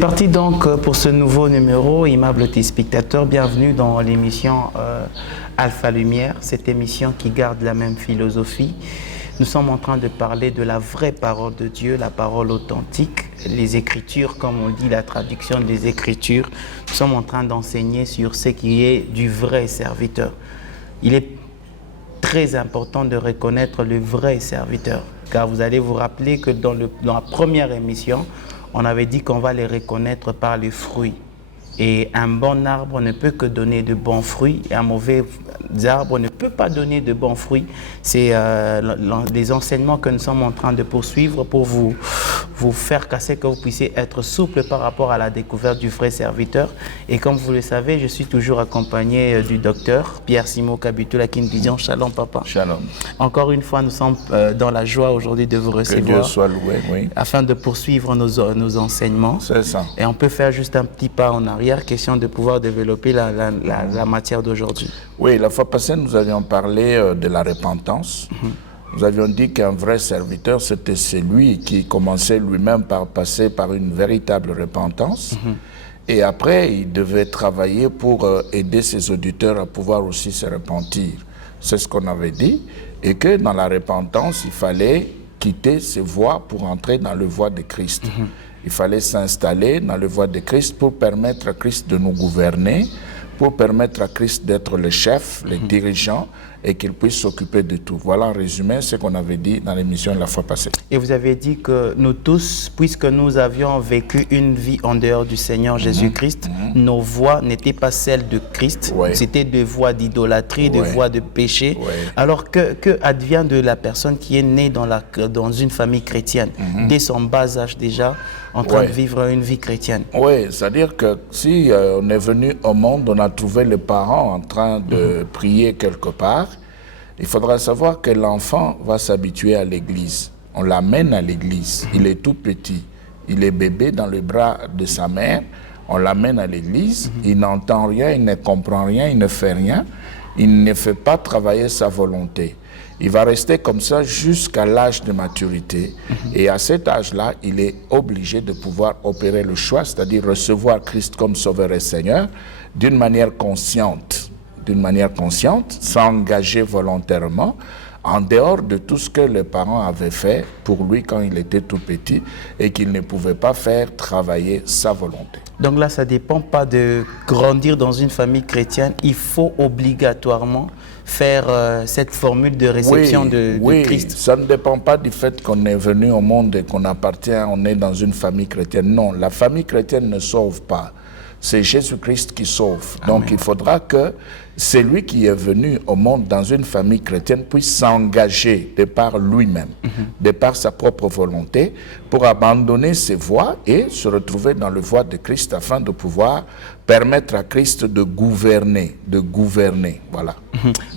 parti donc pour ce nouveau numéro, aimables téléspectateurs. Bienvenue dans l'émission Alpha Lumière, cette émission qui garde la même philosophie. Nous sommes en train de parler de la vraie parole de Dieu, la parole authentique, les Écritures, comme on dit, la traduction des Écritures. Nous sommes en train d'enseigner sur ce qui est du vrai serviteur. Il est très important de reconnaître le vrai serviteur, car vous allez vous rappeler que dans la première émission, on avait dit qu'on va les reconnaître par les fruits. Et un bon arbre ne peut que donner de bons fruits, et un mauvais arbre ne peut pas donner de bons fruits. C'est les enseignements que nous sommes en train de poursuivre pour vous faire casser, que vous puissiez être souple par rapport à la découverte du vrai serviteur. Et comme vous le savez, je suis toujours accompagné du docteur Pierre-Simon Kabitula qui nous dit Shalom papa. Shalom. Encore une fois, nous sommes dans la joie aujourd'hui de vous recevoir. Que Dieu soit loué, oui. Afin de poursuivre nos enseignements. C'est ça. Et on peut faire juste un petit pas en arrière, question de pouvoir développer la matière d'aujourd'hui. Oui, la fois passée, nous avions parlé de la repentance. Nous avions dit qu'un vrai serviteur, c'était celui qui commençait lui-même par passer par une véritable repentance. Et après, il devait travailler pour aider ses auditeurs à pouvoir aussi se repentir. C'est ce qu'on avait dit. Et que dans la repentance, il fallait quitter ses voies pour entrer dans le voie de Christ. Il fallait s'installer dans le voie de Christ pour permettre à Christ de nous gouverner, pour permettre à Christ d'être le chef, le dirigeant, et qu'il puisse s'occuper de tout. Voilà en résumé ce qu'on avait dit dans l'émission de la fois passée. Et vous avez dit que nous tous, puisque nous avions vécu une vie en dehors du Seigneur Jésus-Christ, nos voies n'étaient pas celles de Christ, c'était des voies d'idolâtrie, des voies de péché. Alors que advient de la personne qui est née dans une famille chrétienne, dès son bas âge déjà, en train de vivre une vie chrétienne? Oui, c'est-à-dire que si on est venu au monde, on a trouvé les parents en train de prier quelque part, il faudra savoir que l'enfant va s'habituer à l'église. On l'amène à l'église, il est tout petit, il est bébé dans le bras de sa mère, on l'amène à l'église, il n'entend rien, il ne comprend rien, il ne fait rien, il ne fait pas travailler sa volonté. Il va rester comme ça jusqu'à l'âge de maturité. Et à cet âge-là, il est obligé de pouvoir opérer le choix, c'est-à-dire recevoir Christ comme Sauveur et Seigneur d'une manière consciente, s'engager volontairement en dehors de tout ce que les parents avaient fait pour lui quand il était tout petit et qu'il ne pouvait pas faire travailler sa volonté. Donc là, ça ne dépend pas de grandir dans une famille chrétienne, il faut obligatoirement faire cette formule de réception de Christ. Ça ne dépend pas du fait qu'on est venu au monde et qu'on appartient, on est dans une famille chrétienne. Non, la famille chrétienne ne sauve pas. C'est Jésus-Christ qui sauve. Donc il faudra que celui qui est venu au monde dans une famille chrétienne puisse s'engager de par lui-même, de par sa propre volonté, pour abandonner ses voies et se retrouver dans le voie de Christ afin de pouvoir permettre à Christ de gouverner, voilà.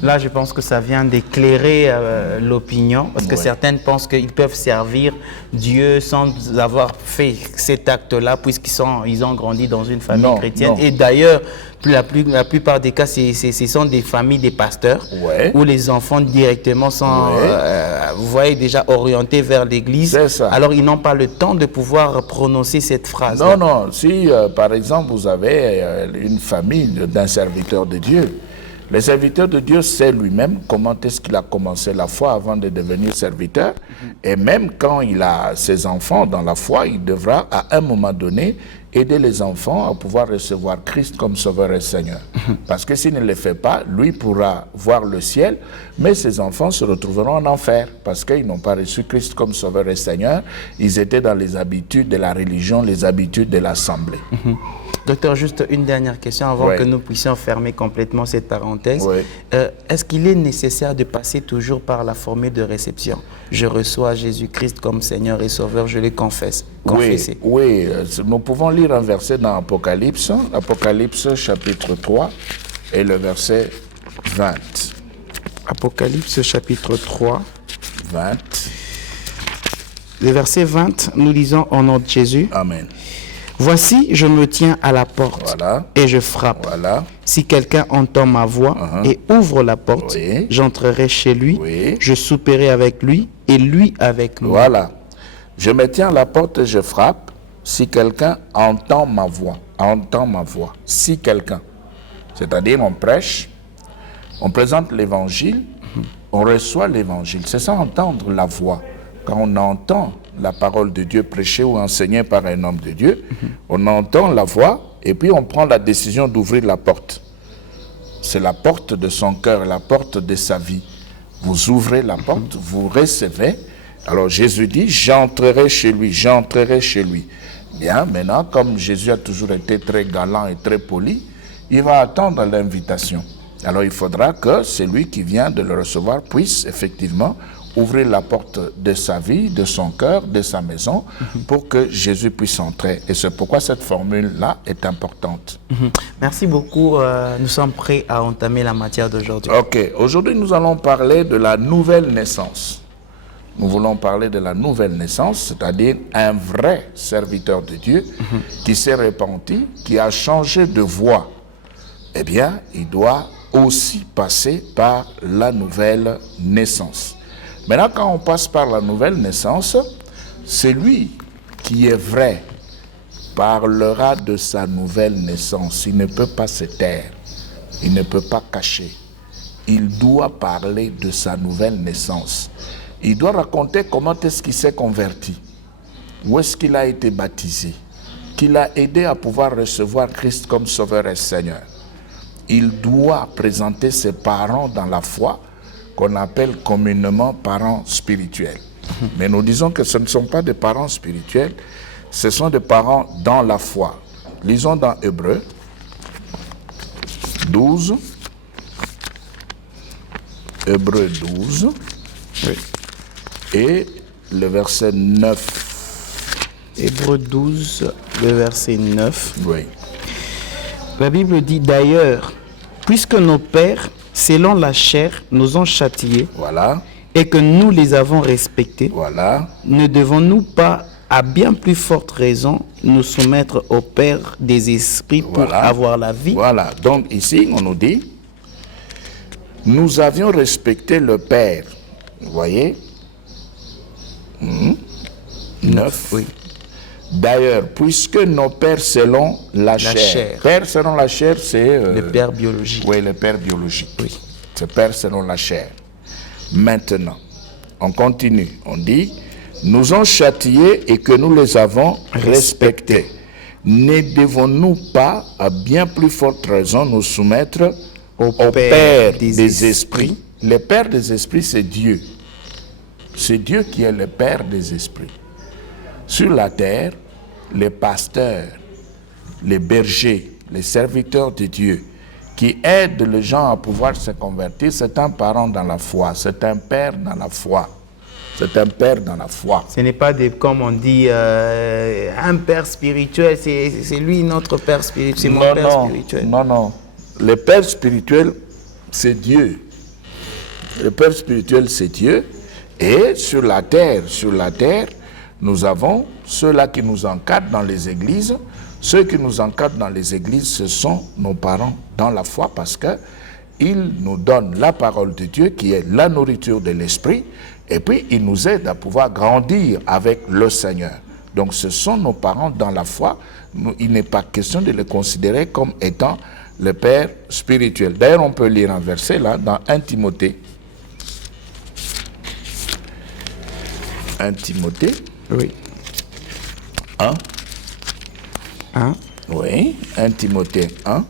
Là, je pense que ça vient d'éclairer l'opinion, parce que certaines pensent qu'ils peuvent servir Dieu sans avoir fait cet acte-là, puisqu'ils ont grandi dans une famille chrétienne. Et d'ailleurs, la plupart des cas, ce sont des familles des pasteurs, où les enfants directement sont, vous voyez, déjà orientés vers l'église. Alors, ils n'ont pas le temps de pouvoir prononcer cette phrase. Non. Si, par exemple, vous avez une famille d'un serviteur de Dieu, le serviteur de Dieu sait lui-même comment est-ce qu'il a commencé la foi avant de devenir serviteur. Et même quand il a ses enfants dans la foi, il devra à un moment donné aider les enfants à pouvoir recevoir Christ comme Sauveur et Seigneur. Parce que s'il ne le fait pas, lui pourra voir le ciel, mais ses enfants se retrouveront en enfer parce qu'ils n'ont pas reçu Christ comme Sauveur et Seigneur. Ils étaient dans les habitudes de la religion, les habitudes de l'assemblée. Docteur, juste une dernière question avant que nous puissions fermer complètement cette parenthèse. Est-ce qu'il est nécessaire de passer toujours par la formule de réception? Je reçois Jésus-Christ comme Seigneur et Sauveur, je le confesse. Oui, nous pouvons lire un verset dans Apocalypse, Apocalypse chapitre 3 et le verset 20. Apocalypse chapitre 3. 20. Le verset 20, nous lisons au nom de Jésus. Amen. Voici, je me tiens à la porte et je frappe. Si quelqu'un entend ma voix et ouvre la porte, j'entrerai chez lui, je souperai avec lui et lui avec moi. Voilà. Je me tiens à la porte et je frappe. si quelqu'un entend ma voix, si quelqu'un, c'est-à-dire on prêche, on présente l'évangile, on reçoit l'évangile. C'est ça, entendre la voix. Quand on entend la parole de Dieu prêchée ou enseignée par un homme de Dieu, on entend la voix et puis on prend la décision d'ouvrir la porte. C'est la porte de son cœur, la porte de sa vie. Vous ouvrez la porte, vous recevez. Alors Jésus dit, j'entrerai chez lui, j'entrerai chez lui. Bien, maintenant, comme Jésus a toujours été très galant et très poli, il va attendre l'invitation. Alors il faudra que celui qui vient de le recevoir puisse effectivement ouvrir la porte de sa vie, de son cœur, de sa maison, pour que Jésus puisse entrer. Et c'est pourquoi cette formule-là est importante. Merci beaucoup. Nous sommes prêts à entamer la matière d'aujourd'hui. Ok. Aujourd'hui, nous allons parler de la nouvelle naissance. Nous voulons parler de la nouvelle naissance, c'est-à-dire un vrai serviteur de Dieu qui s'est repenti, qui a changé de voie. Eh bien, il doit aussi passer par la nouvelle naissance. Maintenant, quand on passe par la nouvelle naissance, celui qui est vrai parlera de sa nouvelle naissance. Il ne peut pas se taire, il ne peut pas cacher. Il doit parler de sa nouvelle naissance. Il doit raconter comment est-ce qu'il s'est converti, où est-ce qu'il a été baptisé, qui l'a aidé à pouvoir recevoir Christ comme Sauveur et Seigneur. Il doit présenter ses parents dans la foi, qu'on appelle communément parents spirituels. Mais nous disons que ce ne sont pas des parents spirituels, ce sont des parents dans la foi. Lisons dans Hébreux 12. Hébreux 12. Oui. Et le verset 9. Hébreux 12, le verset 9. Oui. La Bible dit d'ailleurs, puisque nos pères, selon la chair, nous ont châtiés, Voilà. et que nous les avons respectés, Voilà. ne devons-nous pas, à bien plus forte raison, nous soumettre au Père des esprits pour Voilà. avoir la vie? Voilà. Donc ici, on nous dit, nous avions respecté le Père. Vous voyez 9. Oui. D'ailleurs, puisque nos pères selon la chair. chair. Père selon la chair, c'est... Le Père biologique. Oui, le père biologique. Oui. C'est père selon la chair. Maintenant, on continue. On dit, nous ont châtiés et que nous les avons respectés. Ne devons-nous pas, à bien plus forte raison, nous soumettre au Père des esprits? Le Père des esprits, c'est Dieu. C'est Dieu qui est le Père des esprits. Sur la terre, les pasteurs, les bergers, les serviteurs de Dieu qui aident les gens à pouvoir se convertir, c'est un parent dans la foi, c'est un père dans la foi. C'est un père dans la foi. Ce n'est pas comme on dit, un père spirituel, c'est lui notre père spirituel, c'est mon père spirituel. Non, non. Le père spirituel, c'est Dieu. Le père spirituel, c'est Dieu. Et sur la terre, nous avons ceux-là qui nous encadrent dans les églises. Ceux qui nous encadrent dans les églises, ce sont nos parents dans la foi parce qu'ils nous donnent la parole de Dieu qui est la nourriture de l'esprit et puis ils nous aident à pouvoir grandir avec le Seigneur. Donc ce sont nos parents dans la foi. Il n'est pas question de les considérer comme étant le Père spirituel. D'ailleurs, on peut lire un verset là dans 1 Timothée. 1 Timothée. Oui. 1. 1. Oui, 1 Timothée 1,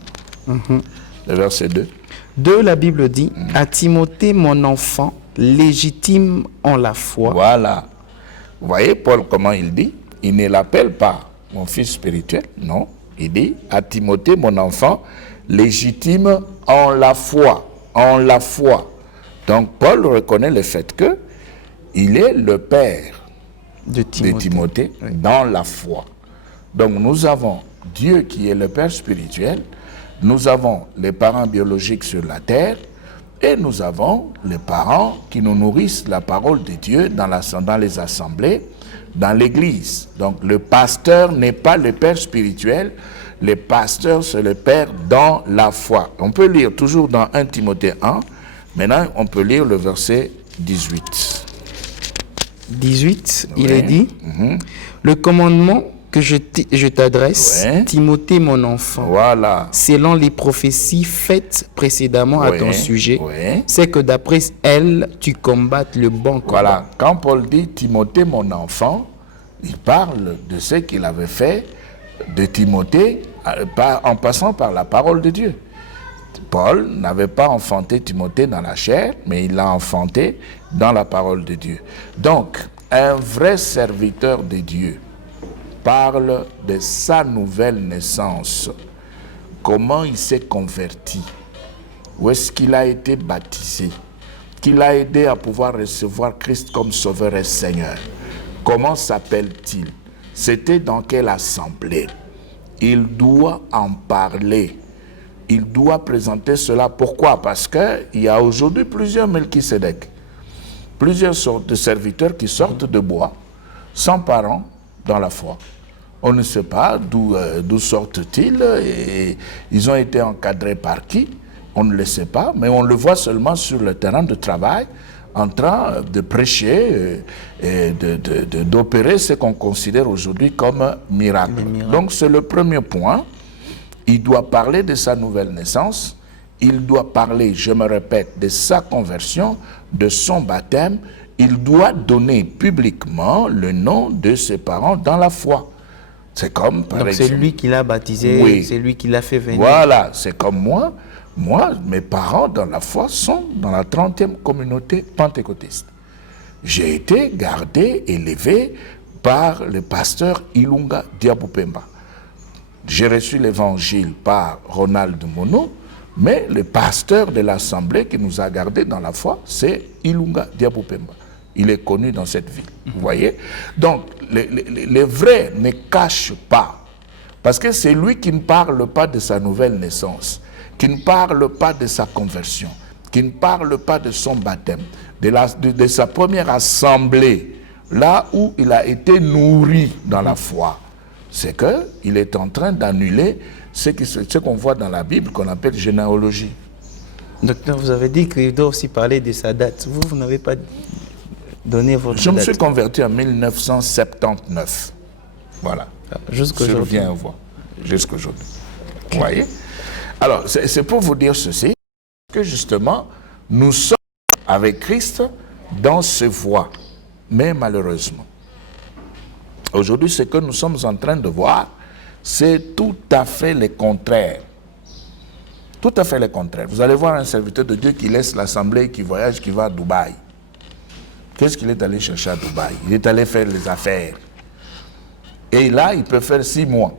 le verset 2. 2, la Bible dit, à Timothée, mon enfant, légitime en la foi. Voilà. Vous voyez Paul comment il dit? Il ne l'appelle pas mon fils spirituel, non. Il dit, à Timothée, mon enfant, légitime en la foi. En la foi. Donc Paul reconnaît le fait que il est le père de Timothée dans la foi. Donc nous avons Dieu qui est le Père spirituel, nous avons les parents biologiques sur la terre et nous avons les parents qui nous nourrissent la parole de Dieu dans les assemblées, dans l'église. Donc le pasteur n'est pas le Père spirituel, le pasteur c'est le Père dans la foi. On peut lire toujours dans 1 Timothée 1, maintenant on peut lire le verset 18. 18, il est dit, le commandement que je t'adresse, Ouais. Timothée mon enfant, Voilà. selon les prophéties faites précédemment à ton Ouais, sujet, ouais. c'est que d'après elles, tu combattes le bon combat. Voilà. Quand Paul dit Timothée, mon enfant, il parle de ce qu'il avait fait de Timothée en passant par la parole de Dieu. Paul n'avait pas enfanté Timothée dans la chair, mais il l'a enfanté dans la parole de Dieu. Donc, un vrai serviteur de Dieu parle de sa nouvelle naissance, comment il s'est converti, où est-ce qu'il a été baptisé, qui l'a aidé à pouvoir recevoir Christ comme Sauveur et Seigneur. Comment s'appelle-t-il? C'était dans quelle assemblée? Il doit en parler. Il doit présenter cela. Pourquoi? Parce qu'il y a aujourd'hui plusieurs Melchisédek, plusieurs sortes de serviteurs qui sortent de bois, sans parents dans la foi. On ne sait pas d'où sortent-ils et ils ont été encadrés par qui. On ne le sait pas, mais on le voit seulement sur le terrain de travail, en train de prêcher et d'opérer ce qu'on considère aujourd'hui comme miracle. Donc c'est le premier point. Il doit parler de sa nouvelle naissance, il doit parler, je me répète, de sa conversion, de son baptême, il doit donner publiquement le nom de ses parents dans la foi. C'est comme, par exemple... Donc c'est lui qui l'a baptisé, oui. C'est lui qui l'a fait venir. Voilà, c'est comme moi. Moi, mes parents dans la foi sont dans la 30e communauté pentecôtiste. J'ai été gardé, élevé par le pasteur Ilunga Diabupemba. J'ai reçu l'évangile par Ronald Mono, mais le pasteur de l'assemblée qui nous a gardés dans la foi, c'est Ilunga Diabupemba. Il est connu dans cette ville, vous voyez. Donc, les vrais ne cachent pas, parce que c'est lui qui ne parle pas de sa nouvelle naissance, qui ne parle pas de sa conversion, qui ne parle pas de son baptême, de sa première assemblée, là où il a été nourri dans la foi. C'est qu'il est en train d'annuler ce qu'on voit dans la Bible qu'on appelle généalogie. Docteur, vous avez dit qu'il doit aussi parler de sa date. Vous n'avez pas donné votre date. Je me suis converti en 1979. Voilà. Jusqu'aujourd'hui. Je viens voir. Jusqu'aujourd'hui. Vous voyez? Alors, c'est pour vous dire ceci, que justement, nous sommes avec Christ dans ses voies. Mais malheureusement, aujourd'hui, ce que nous sommes en train de voir, c'est tout à fait le contraire. Tout à fait le contraire. Vous allez voir un serviteur de Dieu qui laisse l'assemblée, qui voyage, qui va à Dubaï. Qu'est-ce qu'il est allé chercher à Dubaï? Il est allé faire les affaires. Et là, il peut faire 6 mois.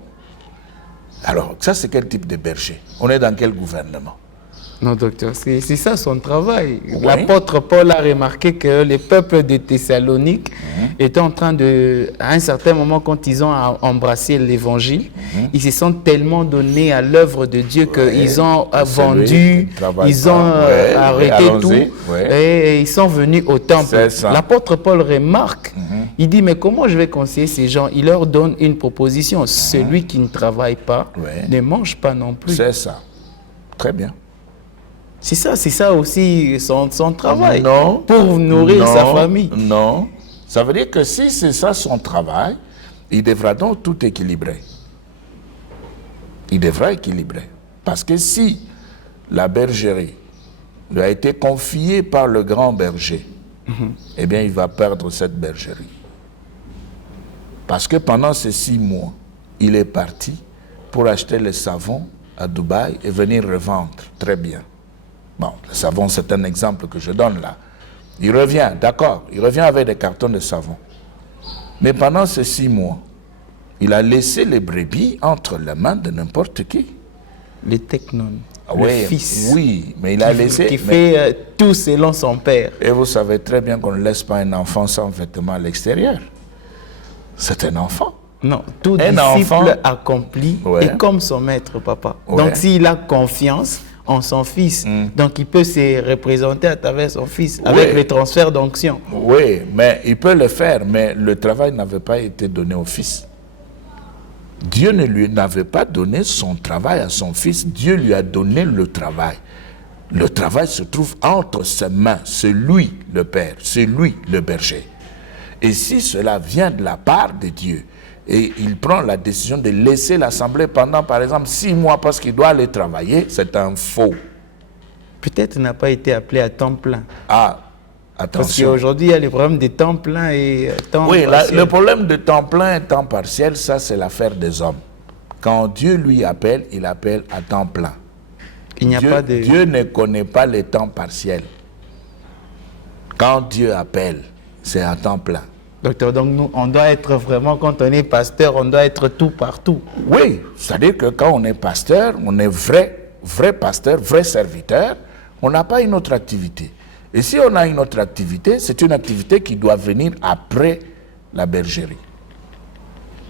Alors, ça, c'est quel type de berger? On est dans quel gouvernement? Non, docteur, c'est ça son travail. Oui. L'apôtre Paul a remarqué que les peuples de Thessalonique étaient en train de, à un certain moment, quand ils ont embrassé l'évangile, ils se sont tellement donnés à l'œuvre de Dieu qu'ils ont vendu, ils ont arrêté tout, et ils sont venus au temple. L'apôtre Paul remarque, il dit, mais comment je vais conseiller ces gens? Il leur donne une proposition. Celui qui ne travaille pas ne mange pas non plus. C'est ça. Très bien. C'est ça aussi son travail, non, pour nourrir sa famille. Non, ça veut dire que si c'est ça son travail, il devra donc tout équilibrer. Il devra équilibrer. Parce que si la bergerie lui a été confiée par le grand berger, eh bien il va perdre cette bergerie. Parce que pendant ces 6 mois, il est parti pour acheter le savon à Dubaï et venir revendre. Très bien. Bon, le savon, c'est un exemple que je donne là. Il revient, d'accord, il revient avec des cartons de savon. Mais pendant ces 6 mois, il a laissé les brebis entre les mains de n'importe qui. Le technon, le fils. Oui, mais il a laissé... Qui fait tout selon son père. Et vous savez très bien qu'on ne laisse pas un enfant sans vêtements à l'extérieur. C'est un enfant. Non, tout disciple accompli est comme son maître, papa. Donc s'il a confiance en son fils, donc il peut se représenter à travers son fils, avec le transfert d'onction. Oui, mais il peut le faire, mais le travail n'avait pas été donné au fils. Dieu ne lui n'avait pas donné son travail à son fils, Dieu lui a donné le travail. Le travail se trouve entre ses mains, c'est lui le père, c'est lui le berger. Et si cela vient de la part de Dieu, et il prend la décision de laisser l'Assemblée pendant, par exemple, 6 mois parce qu'il doit aller travailler, c'est un faux. Peut-être n'a pas été appelé à temps plein. Ah, Parce attention. qu'aujourd'hui, il y a le problème de temps plein et temps Oui, partiel. le problème de temps plein et temps partiel, ça c'est l'affaire des hommes. Quand Dieu lui appelle, il appelle à temps plein. Il n'y a pas de... Dieu ne connaît pas les temps partiels. Quand Dieu appelle, c'est à temps plein. Docteur, donc nous, on doit être vraiment, quand on est pasteur, on doit être tout partout. Oui, c'est-à-dire que quand on est pasteur, on est vrai pasteur, vrai serviteur, on n'a pas une autre activité. Et si on a une autre activité, c'est une activité qui doit venir après la bergerie.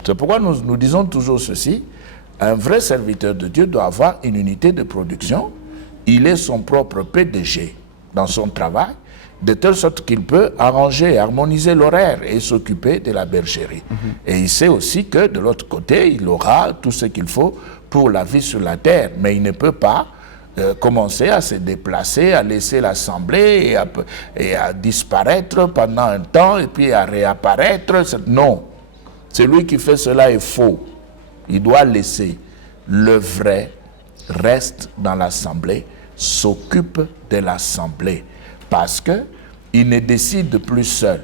C'est pourquoi nous disons toujours ceci, un vrai serviteur de Dieu doit avoir une unité de production, il est son propre PDG dans son travail, de telle sorte qu'il peut arranger, harmoniser l'horaire et s'occuper de la bergerie. Et il sait aussi que de l'autre côté, il aura tout ce qu'il faut pour la vie sur la terre, mais il ne peut pas commencer à se déplacer, à laisser l'Assemblée et à disparaître pendant un temps et puis à réapparaître. Non, celui qui fait cela est faux. Il doit laisser le vrai reste dans l'Assemblée, s'occupe de l'Assemblée. Parce qu'il ne décide plus seul.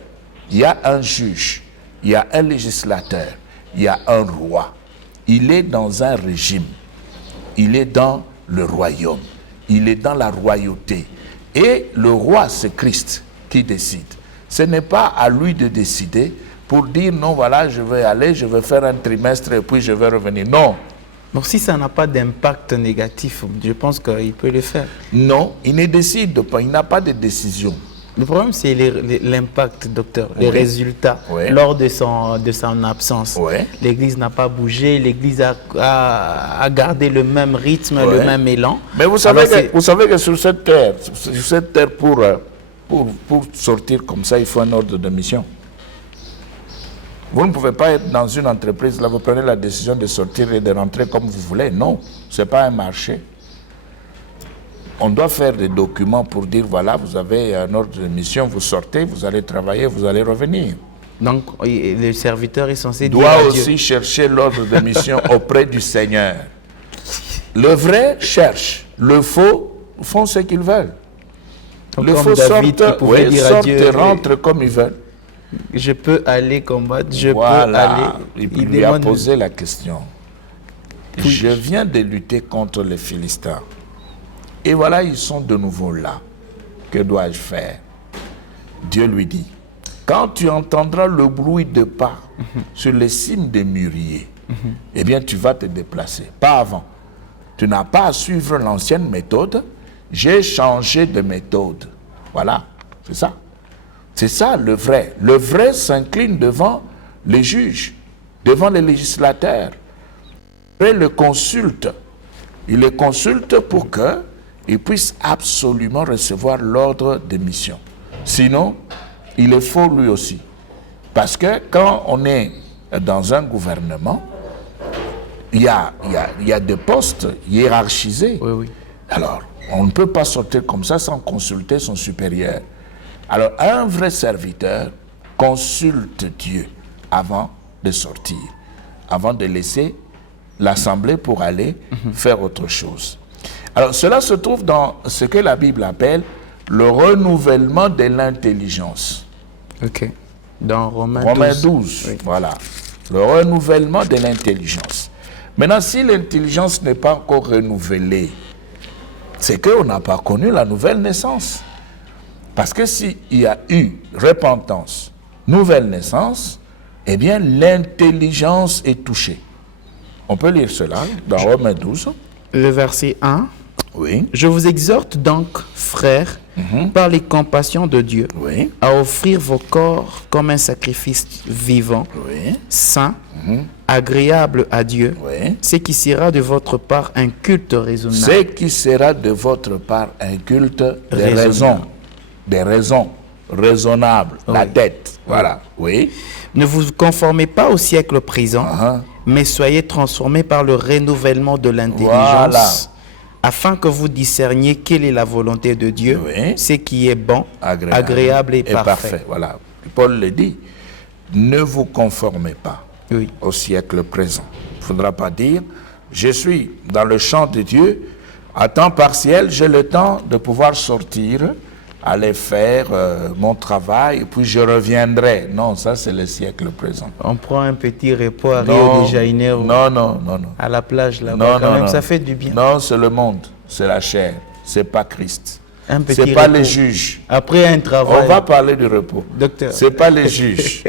Il y a un juge, il y a un législateur, il y a un roi. Il est dans un régime. Il est dans le royaume. Il est dans la royauté. Et le roi, c'est Christ qui décide. Ce n'est pas à lui de décider pour dire non, voilà, je vais aller, je vais faire un trimestre et puis je vais revenir. Non. Donc si ça n'a pas d'impact négatif, je pense qu'il peut le faire. Non, il ne décide pas, il n'a pas de décision. Le problème, c'est l'impact, docteur, les résultats lors de son absence. L'Église n'a pas bougé, l'Église a gardé le même rythme, le même élan. Mais vous savez que sur cette terre, pour sortir comme ça, il faut un ordre de mission. Vous ne pouvez pas être dans une entreprise, là vous prenez la décision de sortir et de rentrer comme vous voulez. Non, ce n'est pas un marché. On doit faire des documents pour dire, voilà, vous avez un ordre de mission, vous sortez, vous allez travailler, vous allez revenir. Donc, le serviteur est censé dire à Dieu. Doit aussi chercher l'ordre de mission auprès du Seigneur. Le vrai cherche, le faux font ce qu'ils veulent. Donc, le faux sortent et rentrent comme ils veulent. Je peux aller combattre, je peux aller... Il lui a posé la question. Je viens de lutter contre les Philistins. Et voilà, ils sont de nouveau là. Que dois-je faire? Dieu lui dit, quand tu entendras le bruit de pas sur les cimes des mûriers, eh bien, tu vas te déplacer. Pas avant. Tu n'as pas à suivre l'ancienne méthode. J'ai changé de méthode. Voilà, c'est ça. C'est ça le vrai. Le vrai s'incline devant les juges, devant les législateurs. Il le consulte. Il les consulte pour qu'il puisse absolument recevoir l'ordre de mission. Sinon, il est faux lui aussi. Parce que quand on est dans un gouvernement, il y a des postes hiérarchisés. Oui. Alors, on ne peut pas sortir comme ça sans consulter son supérieur. Alors, un vrai serviteur consulte Dieu avant de sortir, avant de laisser l'assemblée pour aller faire autre chose. Alors, cela se trouve dans ce que la Bible appelle le renouvellement de l'intelligence. Ok. Dans Romains 12. Oui. Voilà. Le renouvellement de l'intelligence. Maintenant, si l'intelligence n'est pas encore renouvelée, c'est qu'on n'a pas connu la nouvelle naissance. Parce que s'il y a eu repentance, nouvelle naissance, eh bien l'intelligence est touchée. On peut lire cela dans Romains 12. Le verset 1. Oui. Je vous exhorte donc, frères, par les compassions de Dieu, à offrir vos corps comme un sacrifice vivant, saint, agréable à Dieu, ce qui sera de votre part un culte raisonnable. Ce qui sera de votre part un culte de raison. Des raisons raisonnables, la tête, voilà, Ne vous conformez pas au siècle présent, mais soyez transformés par le renouvellement de l'intelligence, afin que vous discerniez quelle est la volonté de Dieu, ce qui est bon, agréable et parfait. Voilà, Paul le dit, ne vous conformez pas. Oui. au siècle présent. Il ne faudra pas dire, je suis dans le champ de Dieu, à temps partiel, j'ai le temps de pouvoir sortir, aller faire mon travail, et puis je reviendrai. Non, ça c'est le siècle présent. On prend un petit repos à Rio de Janeiro. Non. À la plage là-bas, quand même, ça fait du bien. Non, c'est le monde, c'est la chair, c'est pas Christ. Un petit C'est pas repos. les juges. Après un travail. On va parler du repos. Docteur. C'est pas les juges,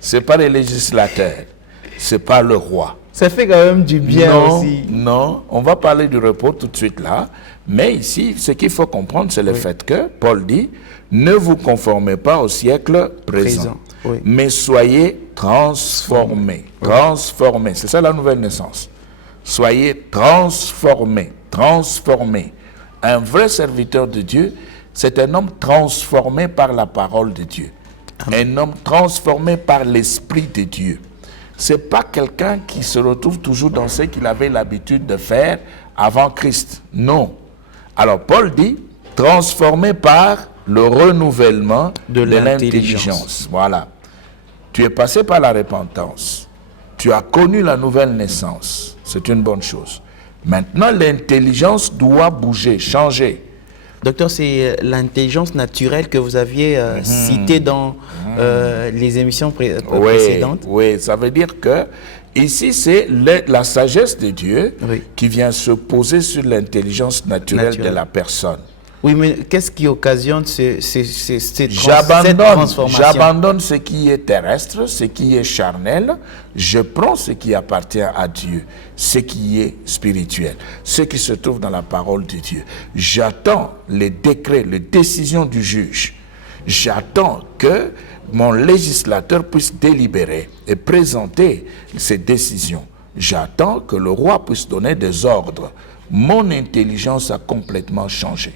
c'est pas les législateurs, c'est pas le roi. Ça fait quand même du bien aussi. Non, on va parler du repos tout de suite là. Mais ici, ce qu'il faut comprendre, c'est le fait que Paul dit, ne vous conformez pas au siècle présent, oui. mais soyez transformés. Transformés, c'est ça la nouvelle naissance. Soyez transformés, transformés. Un vrai serviteur de Dieu, c'est un homme transformé par la parole de Dieu. Un homme transformé par l'Esprit de Dieu. Ce n'est pas quelqu'un qui se retrouve toujours dans ce qu'il avait l'habitude de faire avant Christ. Non. Alors Paul dit, transformé par le renouvellement de l'intelligence. Voilà. Tu es passé par la repentance. Tu as connu la nouvelle naissance. C'est une bonne chose. Maintenant, l'intelligence doit bouger, changer. Docteur, c'est l'intelligence naturelle que vous aviez citée dans les émissions précédentes. Oui, ça veut dire que ici, c'est la sagesse de Dieu qui vient se poser sur l'intelligence naturelle de la personne. Oui, mais qu'est-ce qui occasionne cette transformation? J'abandonne ce qui est terrestre, ce qui est charnel. Je prends ce qui appartient à Dieu, ce qui est spirituel, ce qui se trouve dans la parole de Dieu. J'attends les décrets, les décisions du juge. J'attends que mon législateur puisse délibérer et présenter ses décisions. J'attends que le roi puisse donner des ordres. Mon intelligence a complètement changé.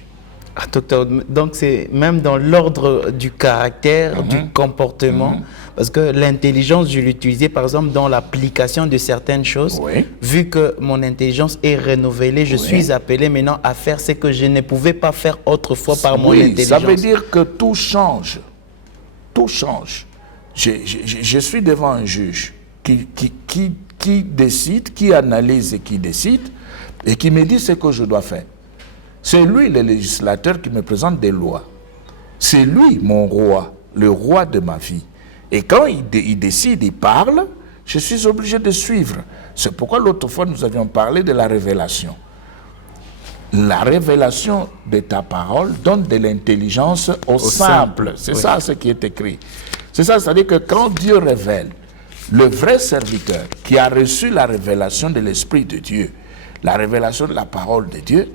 Ah, docteur, donc c'est même dans l'ordre du caractère, du comportement, parce que l'intelligence, je l'utilisais par exemple dans l'application de certaines choses. Vu que mon intelligence est renouvelée, je suis appelé maintenant à faire ce que je ne pouvais pas faire autrefois par mon intelligence. Ça veut dire que tout change. Tout change. Je suis devant un juge qui décide, qui analyse et qui décide, et qui me dit ce que je dois faire. C'est lui, le législateur, qui me présente des lois. C'est lui, mon roi, le roi de ma vie. Et quand il décide, il parle, je suis obligé de suivre. C'est pourquoi l'autre fois, nous avions parlé de la révélation. La révélation de ta parole donne de l'intelligence au simple. C'est ça ce qui est écrit. C'est ça, c'est-à-dire que quand Dieu révèle, le vrai serviteur qui a reçu la révélation de l'Esprit de Dieu, la révélation de la parole de Dieu,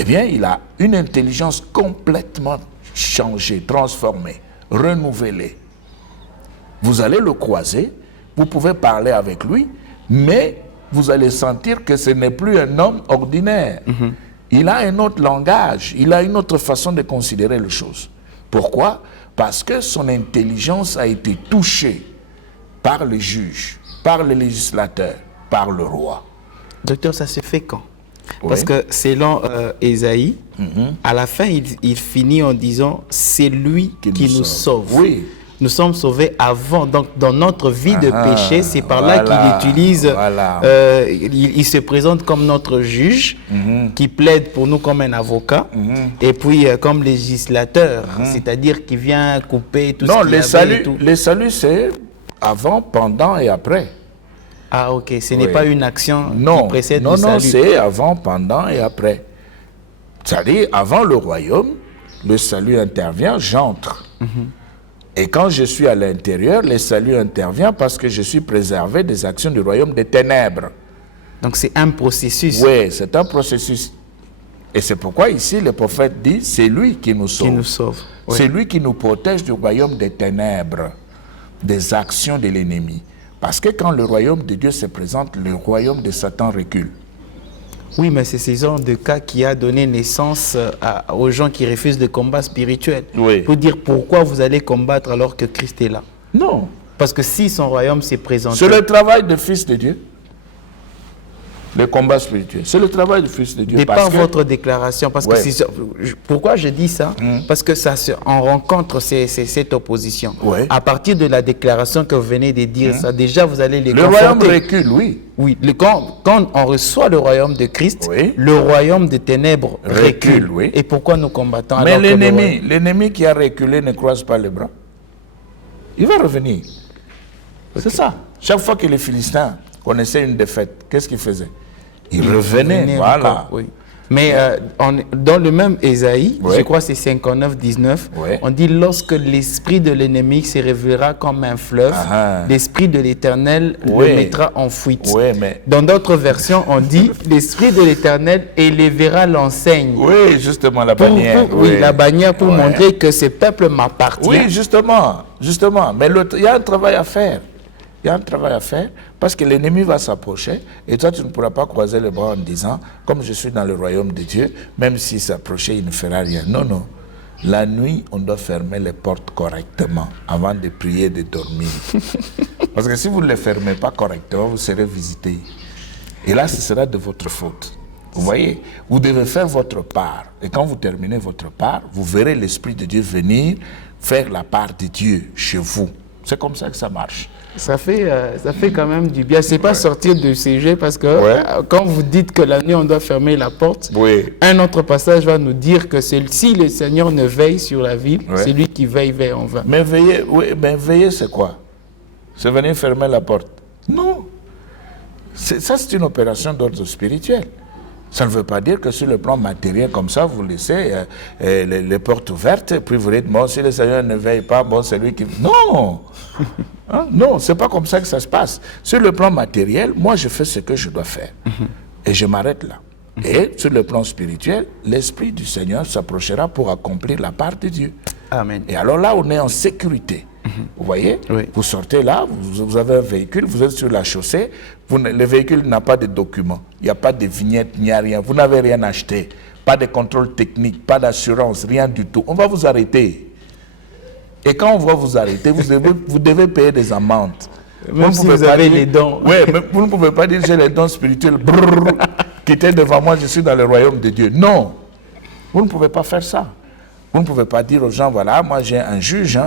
eh bien, il a une intelligence complètement changée, transformée, renouvelée. Vous allez le croiser, vous pouvez parler avec lui, mais vous allez sentir que ce n'est plus un homme ordinaire. Il a un autre langage, il a une autre façon de considérer les choses. Pourquoi? Parce que son intelligence a été touchée par le juge, par le législateur, par le roi. Docteur, ça se fait quand? Parce que selon Ésaïe, à la fin, il finit en disant « c'est lui qui nous sauve ». Oui. Nous sommes sauvés avant, donc dans notre vie de péché, c'est par là qu'il utilise, il se présente comme notre juge, qui plaide pour nous comme un avocat, et puis comme législateur, c'est-à-dire qui vient couper tout ce qui avait. Non, le salut c'est avant, pendant et après. Ah ok, ce n'est pas une action qui précède le salut. Non, c'est avant, pendant et après. C'est-à-dire, avant le royaume, le salut intervient, j'entre. Et quand je suis à l'intérieur, le salut intervient parce que je suis préservé des actions du royaume des ténèbres. Donc c'est un processus. Oui, c'est un processus. Et c'est pourquoi ici le prophète dit, c'est lui qui nous sauve. Qui nous sauve. C'est lui qui nous protège du royaume des ténèbres, des actions de l'ennemi. Parce que quand le royaume de Dieu se présente, le royaume de Satan recule. Oui, mais c'est ce genre de cas qui a donné naissance aux gens qui refusent le combat spirituel. Pour dire pourquoi vous allez combattre alors que Christ est là. Non. Parce que si son royaume s'est présenté... C'est le travail de fils de Dieu. Le combat spirituel. C'est le travail du Fils de Dieu. De par votre déclaration, parce que pourquoi je dis ça? Parce que on rencontre cette opposition. À partir de la déclaration que vous venez de dire, ça, déjà vous allez les confronter. Le royaume recule, oui. Oui, quand on reçoit le royaume de Christ, le royaume des ténèbres recule. Oui. Et pourquoi nous combattons? Mais l'ennemi qui a reculé ne croise pas les bras. Il va revenir. C'est ça. Chaque fois que les Philistins connaissaient une défaite, qu'est-ce qu'ils faisaient? Ils revenaient, voilà. Oui. Mais dans le même Ésaïe, je crois que c'est 59, 19, on dit lorsque l'esprit de l'ennemi se révélera comme un fleuve, l'esprit de l'Éternel le mettra en fuite. Dans d'autres versions, on dit l'esprit de l'Éternel élèvera l'enseigne. Oui, justement, la bannière. La bannière pour montrer que ce peuple m'appartient. Oui, justement. Mais il y a un travail à faire. Il y a un travail à faire parce que l'ennemi va s'approcher et toi tu ne pourras pas croiser les bras en disant comme je suis dans le royaume de Dieu, même s'il s'approchait il ne fera rien. Non, non. La nuit on doit fermer les portes correctement avant de prier et de dormir. Parce que si vous ne les fermez pas correctement, vous serez visité. Et là ce sera de votre faute. Vous voyez, vous devez faire votre part. Et quand vous terminez votre part, vous verrez l'Esprit de Dieu venir faire la part de Dieu chez vous. C'est comme ça que ça marche. Ça fait quand même du bien. C'est pas sortir du sujet parce que quand vous dites que la nuit on doit fermer la porte, un autre passage va nous dire que si le Seigneur ne veille sur la ville, c'est lui qui veille en vain. Mais veiller c'est quoi? C'est venir fermer la porte? Non. Ça c'est une opération d'ordre spirituel. Ça ne veut pas dire que sur le plan matériel, comme ça, vous laissez les portes ouvertes, puis vous dites, bon, si le Seigneur ne veille pas, bon, c'est lui qui... Non. Non, c'est pas comme ça que ça se passe. Sur le plan matériel, moi, je fais ce que je dois faire. Et je m'arrête là. Et sur le plan spirituel, l'Esprit du Seigneur s'approchera pour accomplir la part de Dieu. Amen. Et alors là, on est en sécurité. Vous voyez, vous sortez là, vous avez un véhicule, vous êtes sur la chaussée, le véhicule n'a pas de documents, il n'y a pas de vignette, il n'y a rien, vous n'avez rien acheté, pas de contrôle technique, pas d'assurance, rien du tout. On va vous arrêter. Et quand on va vous arrêter, vous devez payer des amendes. Même si vous avez les dons. Oui, mais vous ne pouvez pas dire j'ai les dons spirituels, quittez devant moi, je suis dans le royaume de Dieu. Non, vous ne pouvez pas faire ça. Vous ne pouvez pas dire aux gens, voilà, moi j'ai un juge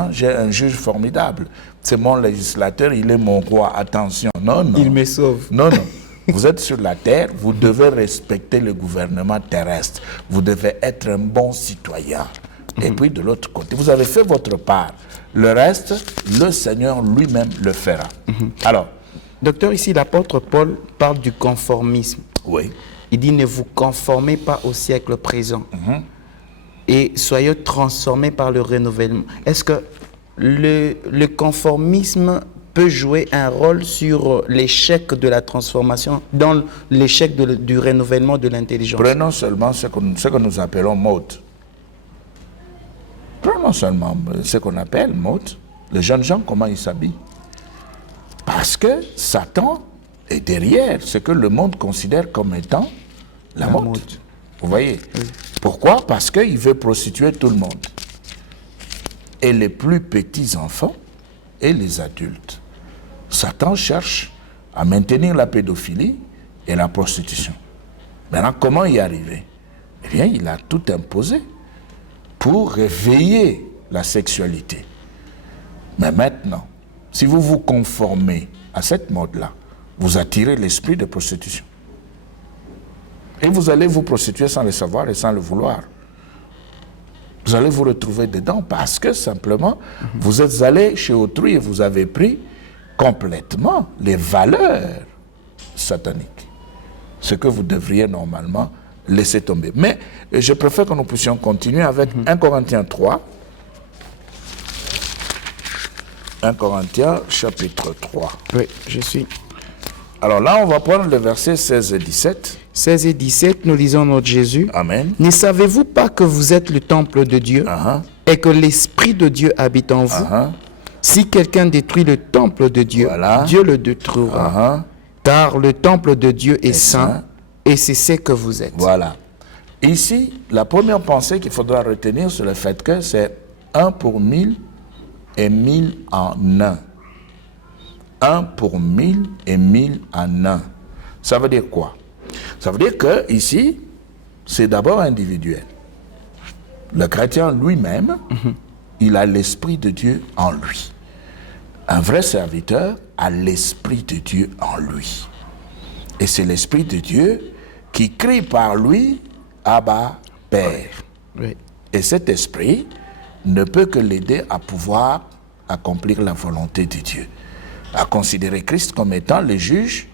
formidable. C'est mon législateur, il est mon roi, attention. Non, non. Il me sauve. Non, non. Vous êtes sur la terre, vous devez respecter le gouvernement terrestre. Vous devez être un bon citoyen. Et puis de l'autre côté, vous avez fait votre part. Le reste, le Seigneur lui-même le fera. Alors, docteur, ici l'apôtre Paul parle du conformisme. Oui. Il dit, ne vous conformez pas au siècle présent. Et soyez transformés par le renouvellement. Est-ce que le conformisme peut jouer un rôle sur l'échec de la transformation, dans l'échec du renouvellement de l'intelligence? Prenons seulement ce que nous appelons mode. Prenons seulement ce qu'on appelle mode. Les jeunes gens, comment ils s'habillent? Parce que Satan est derrière ce que le monde considère comme étant la mode. Vous voyez? Pourquoi? Parce qu'il veut prostituer tout le monde. Et les plus petits enfants et les adultes. Satan cherche à maintenir la pédophilie et la prostitution. Maintenant, comment y arriver? Eh bien, il a tout imposé pour réveiller la sexualité. Mais maintenant, si vous vous conformez à cette mode-là, vous attirez l'esprit de prostitution. Et vous allez vous prostituer sans le savoir et sans le vouloir. Vous allez vous retrouver dedans parce que simplement, vous êtes allé chez autrui et vous avez pris complètement les valeurs sataniques. Ce que vous devriez normalement laisser tomber. Mais je préfère que nous puissions continuer avec 1 Corinthiens 3. 1 Corinthiens chapitre 3. Oui, je suis. Alors là, on va prendre le verset 16 et 17. 16 et 17, nous lisons notre Jésus. Amen. Ne savez-vous pas que vous êtes le temple de Dieu et que l'Esprit de Dieu habite en vous? Si quelqu'un détruit le temple de Dieu, Dieu le détruira. Car le temple de Dieu est saint et c'est ce que vous êtes. Voilà. Ici, la première pensée qu'il faudra retenir, c'est le fait que c'est 1 pour 1000 et 1000 en 1. 1 pour 1000 et 1000 en 1. Ça veut dire quoi? Ça veut dire que ici, c'est d'abord individuel. Le chrétien lui-même, il a l'Esprit de Dieu en lui. Un vrai serviteur a l'Esprit de Dieu en lui. Et c'est l'Esprit de Dieu qui crie par lui, Abba, Père. Oui. Et cet esprit ne peut que l'aider à pouvoir accomplir la volonté de Dieu, à considérer Christ comme étant le juge,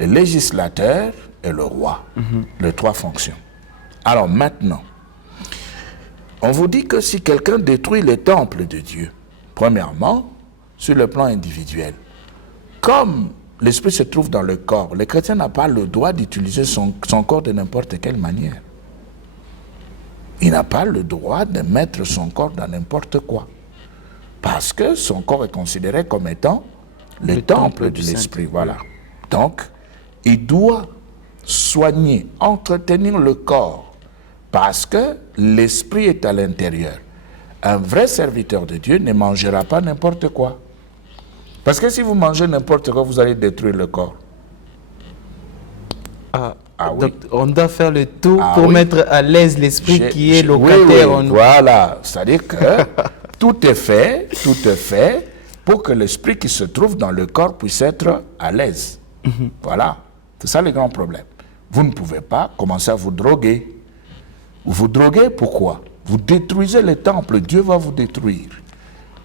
le législateur et le roi, les trois fonctions. Alors maintenant, on vous dit que si quelqu'un détruit le temple de Dieu, premièrement, sur le plan individuel, comme l'esprit se trouve dans le corps, le chrétien n'a pas le droit d'utiliser son corps de n'importe quelle manière. Il n'a pas le droit de mettre son corps dans n'importe quoi. Parce que son corps est considéré comme étant le temple de l'esprit. Voilà. Donc, il doit soigner, entretenir le corps, parce que l'esprit est à l'intérieur. Un vrai serviteur de Dieu ne mangera pas n'importe quoi. Parce que si vous mangez n'importe quoi, vous allez détruire le corps. Donc, Oui. on doit faire le tout pour oui. mettre à l'aise l'esprit qui est locataire en nous. Voilà, c'est-à-dire que tout est fait pour que l'esprit qui se trouve dans le corps puisse être à l'aise. Voilà, c'est ça le grand problème. Vous ne pouvez pas commencer à vous droguer. Vous droguez, pourquoi? Vous détruisez le temple, Dieu va vous détruire.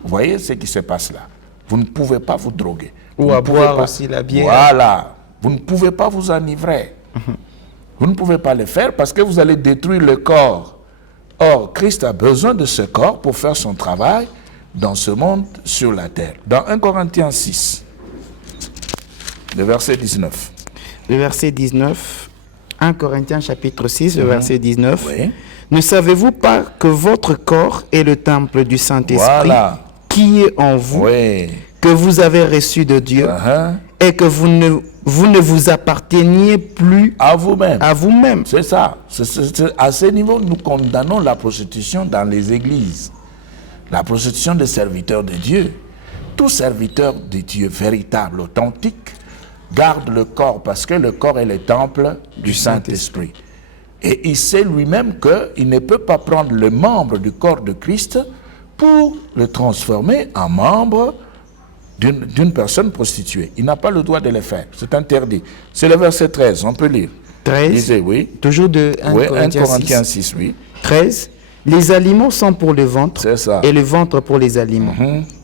Vous voyez ce qui se passe là? Vous ne pouvez pas vous droguer. Ou à boire aussi la bière. Voilà, vous ne pouvez pas vous enivrer. Vous ne pouvez pas le faire parce que vous allez détruire le corps. Or, Christ a besoin de ce corps pour faire son travail dans ce monde sur la terre. Dans 1 Corinthiens 6, le verset 19. Le verset 19, 1 Corinthiens chapitre 6, le verset 19. Oui. Ne savez-vous pas que votre corps est le temple du Saint-Esprit Voilà. qui est en vous, Oui. que vous avez reçu de Dieu, et que vous ne vous apparteniez plus À vous-même. à vous-même. C'est ça. À ce niveau, nous condamnons la prostitution dans les églises. La prostitution des serviteurs de Dieu. Tout serviteur de Dieu véritable, authentique, garde le corps parce que le corps est le temple du Saint-Esprit. Et il sait lui-même qu'il ne peut pas prendre le membre du corps de Christ pour le transformer en membre d'une personne prostituée. Il n'a pas le droit de le faire. C'est interdit. C'est le verset 13, on peut lire. 13, Lisez, oui. toujours de 1 Oui, 1 Corinthiens Corinthiens 6. 6, oui. 13, les aliments sont pour le ventre, C'est ça. et le ventre pour les aliments.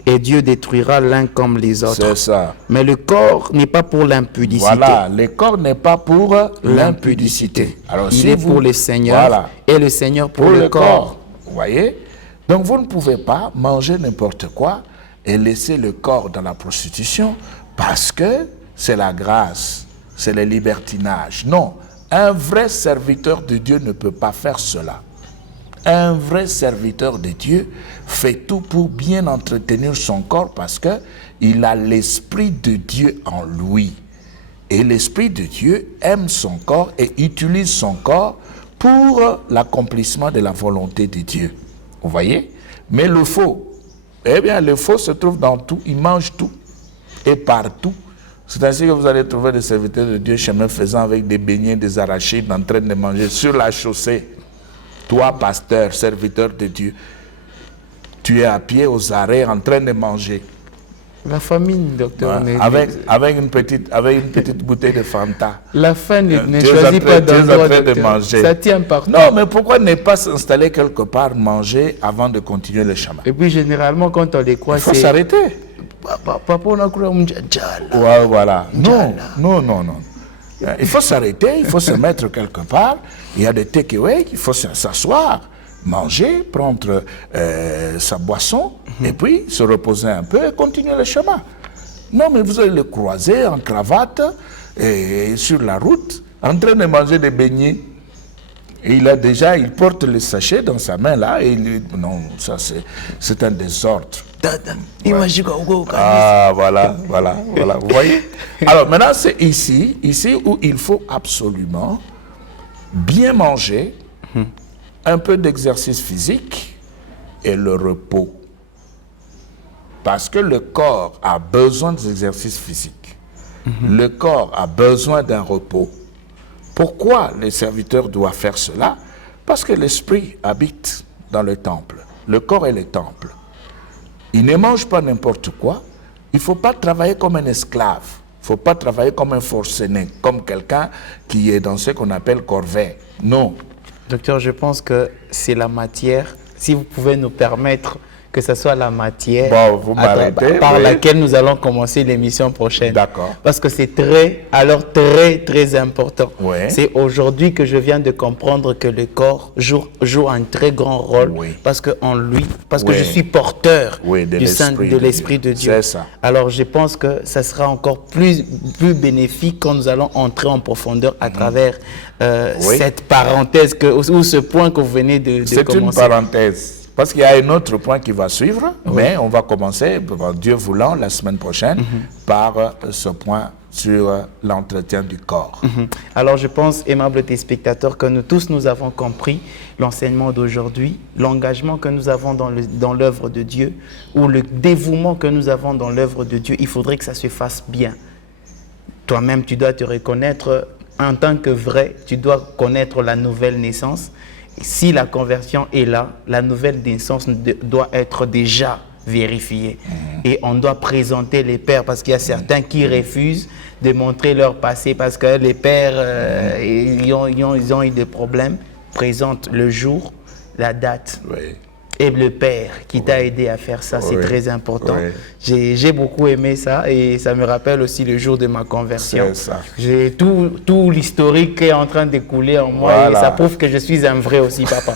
Et Dieu détruira l'un comme les autres. C'est ça. Mais le corps n'est pas pour l'impudicité. Voilà, le corps n'est pas pour l'impudicité. Alors, Il si est vous- pour le Seigneur, Voilà. et le Seigneur pour, Pour le corps. Vous voyez? Donc vous ne pouvez pas manger n'importe quoi et laisser le corps dans la prostitution parce que c'est la grâce, c'est le libertinage. Non, un vrai serviteur de Dieu ne peut pas faire cela. Un vrai serviteur de Dieu fait tout pour bien entretenir son corps parce qu'il a l'Esprit de Dieu en lui. Et l'Esprit de Dieu aime son corps et utilise son corps pour l'accomplissement de la volonté de Dieu. Vous voyez? Mais le faux, eh bien le faux se trouve dans tout, il mange tout et partout. C'est ainsi que vous allez trouver des serviteurs de Dieu chemin faisant avec des beignets, des arachides en train de manger sur la chaussée. Toi, pasteur, serviteur de Dieu, tu es à pied aux arrêts en train de manger. La famine, docteur. Avec une petite bouteille de Fanta. La faim ne Tu es choisit en pas train- tu es en d'endroit, train de docteur. manger. Ça tient partout. Non, mais pourquoi ne pas s'installer quelque part, manger avant de continuer le chemin? Et puis généralement, quand on les croit, Il faut c'est... s'arrêter. Papa, on a cru un djala. Ouais, voilà. Non. Il faut s'arrêter, il faut se mettre quelque part. Il y a des takeaways, il faut s'asseoir, manger, prendre sa boisson, et puis se reposer un peu et continuer le chemin. Non, mais vous allez le croiser en cravate et sur la route, en train de manger des beignets. Et il porte le sachet dans sa main là, et non, ça c'est un désordre. Ah, voilà. Vous voyez? Alors maintenant, c'est ici où il faut absolument bien manger, un peu d'exercice physique et le repos. Parce que le corps a besoin d'exercice physique. Le corps a besoin d'un repos. Pourquoi les serviteurs doivent faire cela? Parce que l'esprit habite dans le temple. Le corps est le temple. Il ne mange pas n'importe quoi. Il ne faut pas travailler comme un esclave. Il ne faut pas travailler comme un forcené, comme quelqu'un qui est dans ce qu'on appelle corvée. Non. Docteur, je pense que c'est la matière. Si vous pouvez nous permettre que ce soit la matière par laquelle nous allons commencer l'émission prochaine. D'accord. Parce que c'est très important. Oui. C'est aujourd'hui que je viens de comprendre que le corps joue un très grand rôle, parce que je suis porteur de l'Esprit de Dieu. C'est ça. Alors je pense que ça sera encore plus bénéfique quand nous allons entrer en profondeur à travers cette parenthèse ou ce point que vous venez de commencer. C'est une parenthèse. Parce qu'il y a un autre point qui va suivre, mais on va commencer, Dieu voulant, la semaine prochaine, par ce point sur l'entretien du corps. Alors je pense, aimables téléspectateurs, que nous tous nous avons compris l'enseignement d'aujourd'hui, l'engagement que nous avons dans l'œuvre de Dieu, ou le dévouement que nous avons dans l'œuvre de Dieu. Il faudrait que ça se fasse bien. Toi-même, tu dois te reconnaître en tant que vrai, tu dois connaître la nouvelle naissance. Si la conversion est là, la nouvelle naissance doit être déjà vérifiée. Et on doit présenter les pères, parce qu'il y a certains qui refusent de montrer leur passé, parce que les pères, ils ont eu des problèmes. Présente le jour, la date. Oui. Et le père qui t'a aidé à faire ça, c'est très important. J'ai beaucoup aimé ça, et ça me rappelle aussi le jour de ma conversion. J'ai tout l'historique qui est en train de couler en moi, et ça prouve que je suis un vrai aussi papa.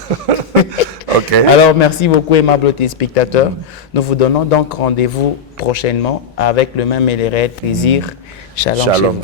Alors merci beaucoup, aimables téléspectateurs. Nous vous donnons donc rendez-vous prochainement avec le même et le réel plaisir. Shalom. Shalom.